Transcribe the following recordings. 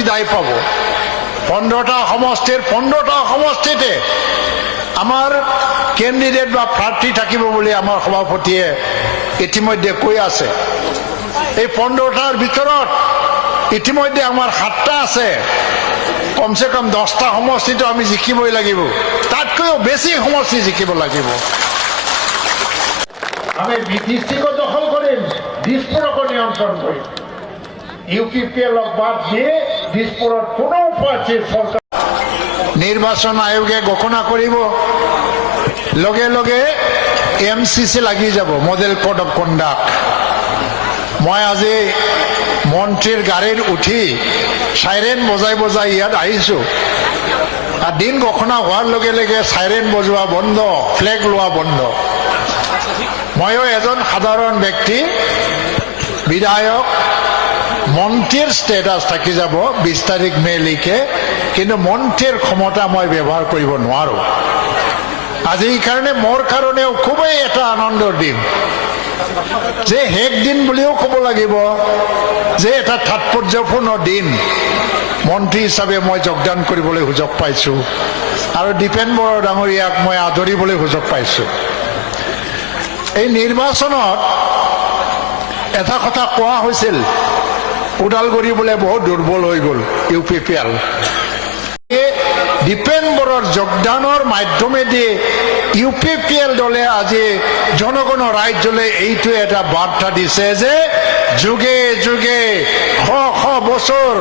সুবিধাই পাব। 15টা সমষ্টিৰ 15টা সমষ্টিতে আমাৰ কেণ্ডিডেট বা প্ৰাৰ্থী থাকিব বুলি আমাৰ সভাপতিয়ে ইতিমধ্যে কৈ আছে। এই 15টাৰ ভিতৰত ইতিমধ্যে আমাৰ 7টা আছে। কমসে কম 10টা সমষ্টিটো আমি জিকিবই লাগিব, তাতকৈও বেছি সমষ্টি জিকিব লাগিব। আমি বিটিচিকো দখল কৰিম, দিছপুৰকো নিয়ন্ত্ৰণ কৰিম। ইউপিপিএলক বাদ দিয়ে দিছপুৰত কোনো প্ৰাৰ্থীৰ চৰকাৰ। নিৰ্বাচন আয়োগে ঘোষণা কৰিব, লগে লগে MCC লাগি যাব, মডেল কোড অফ কণ্ডাক্ট। মই আজি মন্ত্ৰীৰ গাড়ীত উঠি চাইৰেন বজাই বজাই ইয়াত আহিছোঁ। আৰ দিন ঘোষণা হওয়াৰ লগে লগে সাইৰেন বজোৱা বন্ধ, ফ্লেগ লোৱা বন্ধ। ময়ো এজন সাধারণ ব্যক্তি, বিধায়ক, মন্ত্রীর স্টেটাস থাকি যাব 20 তারিখ মেলৈকে, কিন্তু মন্ত্রীর ক্ষমতা মই ব্যবহার কৰিব নোৱাৰো। আজি এই কাৰণে মোৰ কাৰণেও খুবই এটা আনন্দৰ দিন, যে শেষ দিন বুলিও কব লাগিব, যে এটা তাৎপৰ্যপূৰ্ণ দিন। মন্ত্ৰী হিসাবে মই যোগদান কৰিবলৈ সুযোগ পাইছো আৰু দীপেন বড়ো ডাঙৰীয়াক মই আদৰিবলৈ সুযোগ পাইছো। এই নিৰ্বাচনত এটা কথা কোৱা হৈছিল, ওদালগুৰি বোলে বহুত দুৰ্বল হৈ গ'ল UPPL। দীপেন বড়োৰ যোগদানৰ মাধ্যমেদি UPPL দলে আজি জনগণৰ ৰাজ্যলৈ এইটো এটা বাৰ্তা দিছে যে যুগে যুগে শ শ বছৰ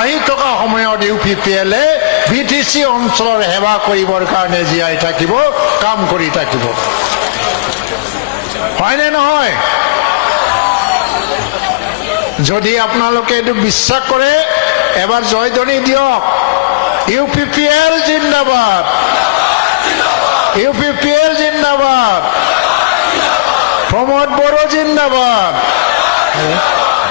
আহি থকা সময়ত UPPL BTC অঞ্চলৰ সেৱা কৰিবৰ কাৰণে জীয়াই থাকিব, কাম কৰি থাকিব। হয়নে নহয়? যদি আপোনালোকে এইটো বিশ্বাস কৰে, এবাৰ জয়ধ্বনি দিয়ক। UPPL জিন্দাবাদ, UPPL জিন্দাবাদ, প্রমোদ বড়ো জিন্দাবাদ,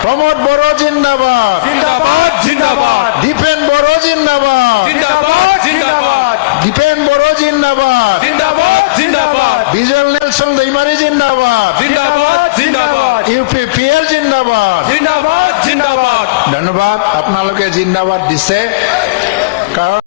প্রমোদ বড়ো জিন্দাবাদ, জিন্দাবাদ জিন্দাবাদ, দীপেন বড়ো জিন্দাবাদ, জিন্দাবাদ জিন্দাবাদ, দীপেন বড়ো জিন্দাবাদ, জিন্দাবাদ জিন্দাবাদ, বিজল নেলসন দৈমারি জিন্দাবাদ, জিন্দাবাদ জিন্দাবাদ, UPPL জিন্দাবাদ, জিন্দাবাদ জিন্দাবাদ। ধন্যবাদ। আপোনালোকে জিন্দাবাদ দিছে, কাৰণ